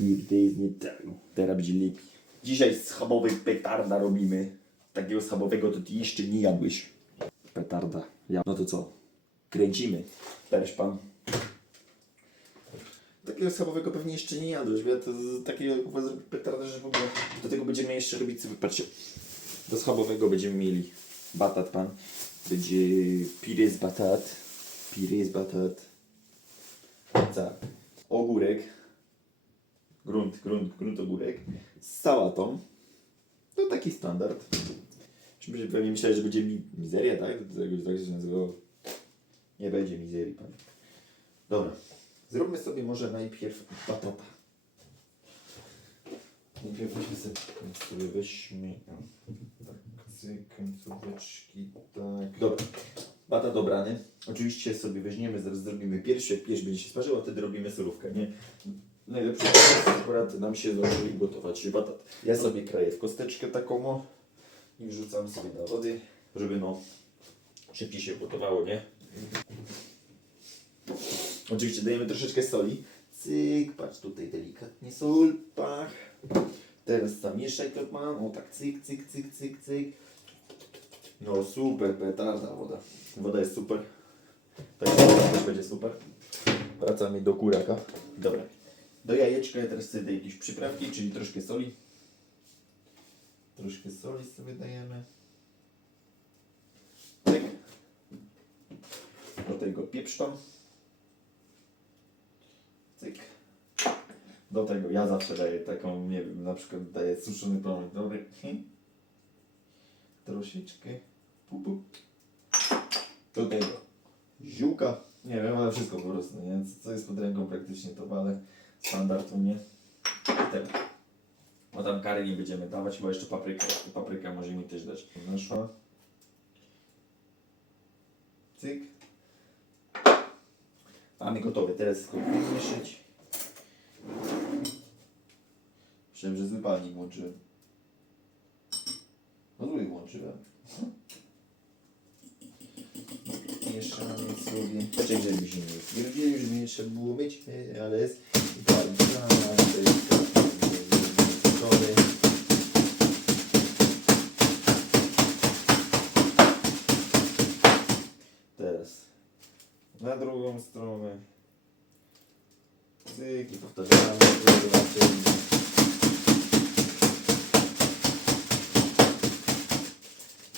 Jest nie tak. Teraz będzie lepiej. Dzisiaj schabowy petarda robimy. Takiego schabowego to ty jeszcze nie jadłeś. Petarda. Ja. No to co? Kręcimy. Też pan. Takiego schabowego pewnie jeszcze nie jadłeś, bo ja to takiego kurwa zrobię że w ogóle do tego będziemy jeszcze robić sobie, patrzcie. Do schabowego będziemy mieli batat pan. Będzie pire z batat. Pire z batat. Tak. Ogórek. Grunt, grunt, grunt ogórek. Z sałatą. To taki standard. Czy pewnie myślałeś, że będzie mi mizeria, tak? Jakoś tak się nazywało. Nie będzie mizerii, pan. Dobra. Zróbmy sobie może najpierw batata. Najpierw weźmy sobie, sobie weźmy o, tak, końcóweczki, tak. Dobra. Batat dobrany. Oczywiście sobie weźmiemy, zrobimy pierś, jak pierś będzie się smażyła, wtedy robimy surówkę, nie? Najlepszy akurat nam się zdążyli gotować batat. Ja sobie kraję w kosteczkę taką o, i wrzucam sobie do wody, żeby no szybciej się gotowało, nie? Oczywiście dajemy troszeczkę soli. Cyk, patrz tutaj delikatnie sól, pach. Teraz zamieszaj to pan, o tak cyk, cyk, cyk, cyk, cyk. No super, petarda woda. Woda jest super. Tak też będzie super. Wracamy do kuraka. Dobra. Do jajeczka ja teraz sobie daję jakieś przyprawki, czyli troszkę soli. Troszkę soli sobie dajemy. Cyk. Do tego pieprz tam. Cyk. Do tego ja zawsze daję taką, nie wiem, na przykład daję suszony pomidor. Hmm. Troszeczkę. Do tego ziółka. Nie wiem, ale wszystko po prostu, nie? Co jest pod ręką praktycznie to ale standard u mnie. Tego. Bo tam kary nie będziemy dawać, chyba jeszcze paprykę. Papryka może mi też dać. Weszła. Cyk. Mamy gotowe, teraz wymieszyć. Myślałem, że zły palnik włączyłem. No zły włączyłem. Mieszamy sobie. Żeby się nie stwierdzili, że nie trzeba było myć, e, ale jest to jest gotowy. Teraz na drugą stronę. Cyk i powtarzamy.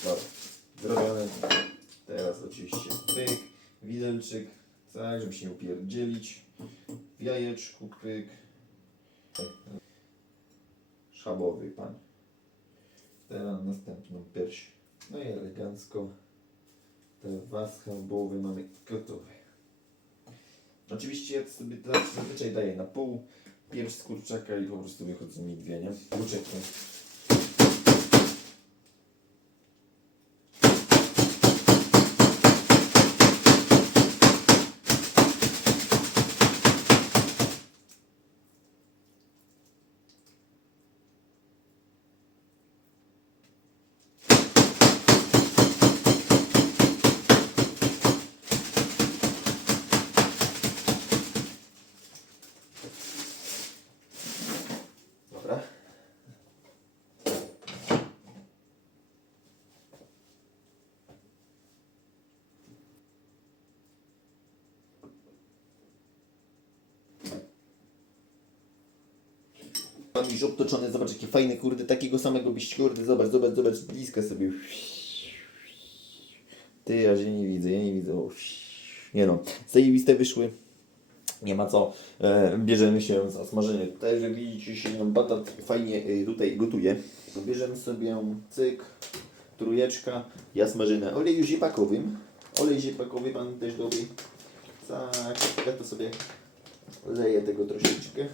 Dobra, zrobione. Teraz oczywiście pyk, widelczyk, tak, żeby się nie upierdzielić. W jajeczku pyk. Schabowy pan. Teraz następną pierś. No i elegancko. Te dwa schabowe mamy gotowe. Oczywiście ja sobie zazwyczaj daję na pół pierś z kurczaka i po prostu wychodzą mi dwie, nie? Kurczaki. Dobra. Mam już obtoczony, zobacz jakie fajne kurde, takiego samego byś kurde, zobacz, zobacz, zobacz, blisko sobie. Ty, aż ja nie widzę, ja nie widzę. Nie no, zajebiste wyszły. Nie ma co, e, bierzemy się za smażenie. Tutaj, że widzicie się batat fajnie e, tutaj gotuje. Bierzemy sobie cyk, trójeczka, ja smażę na oleju ziepakowym. Olej ziepakowy pan też dobry. Tak, ja to sobie leję tego troszeczkę.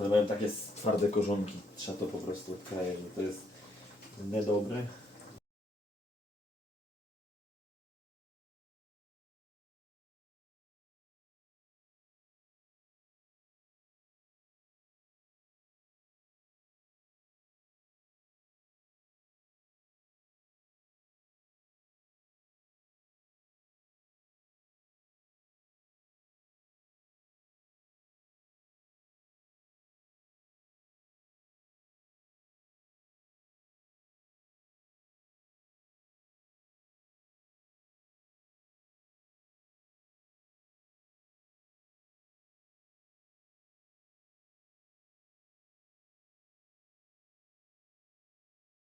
One mają takie twarde korzonki. Trzeba to po prostu odkrajać, że to jest niedobre.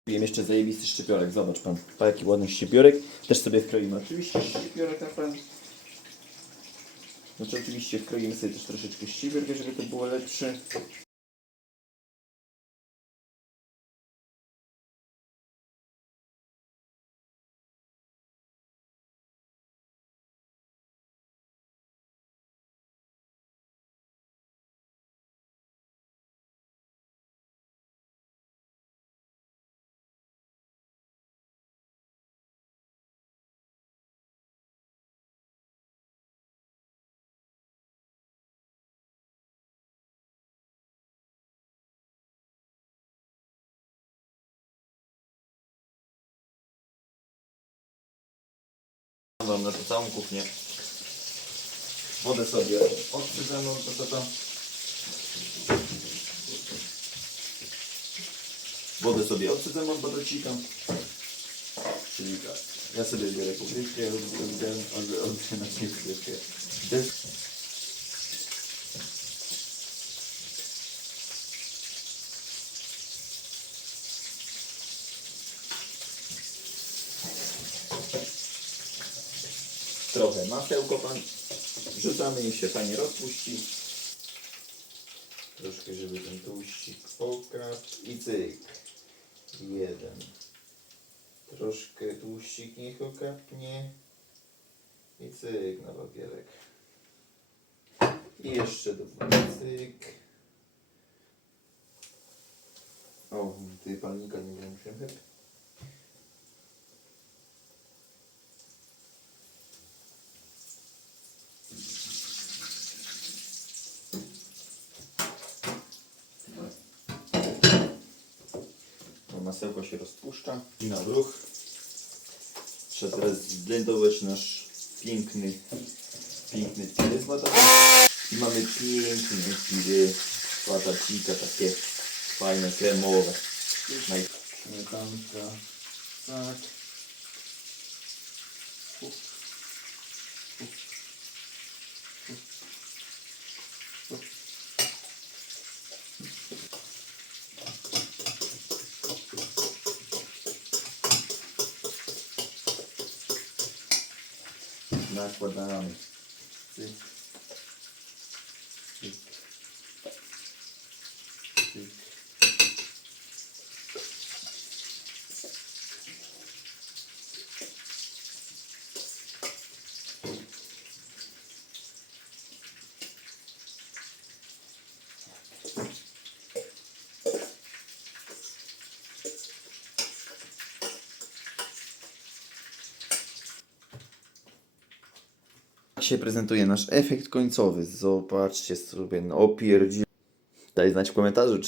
Wiem jeszcze zajebisty szczypiorek, zobacz pan. Pa jaki ładny szczypiorek. Też sobie wkroimy oczywiście szczypiorek na pan. Znaczy oczywiście wkroimy sobie też troszeczkę szczypiorkę, żeby to było lepsze. Mam na to całą kuchnię. Wodę sobie odczydzamy, to to tam. Wodę sobie odczydzamy od badocika. Czyli tak. Ja sobie biorę pokrywkę, na ciebie pokrywkę. Trochę masełko pan wrzucamy i się fajnie rozpuści. Troszkę, żeby ten tłuścik okradł i cyk. Jeden. Troszkę tłuścik niech okapnie i cyk na papierek. I jeszcze dwa cyk. O, ty palnika nie wiem, się chyba. Masełko się rozpuszcza i na bruch. Trzeba teraz zblendować nasz piękny, piękny z batatem. I mamy piękne pire z batacika, takie fajne, kremowe. Śmietanka, tak. Uf. Nakładamy. Cyk. Cyk. Cyk. Tak się prezentuje nasz efekt końcowy. Zobaczcie sobie, no opierdzi. Daj znać w komentarzu,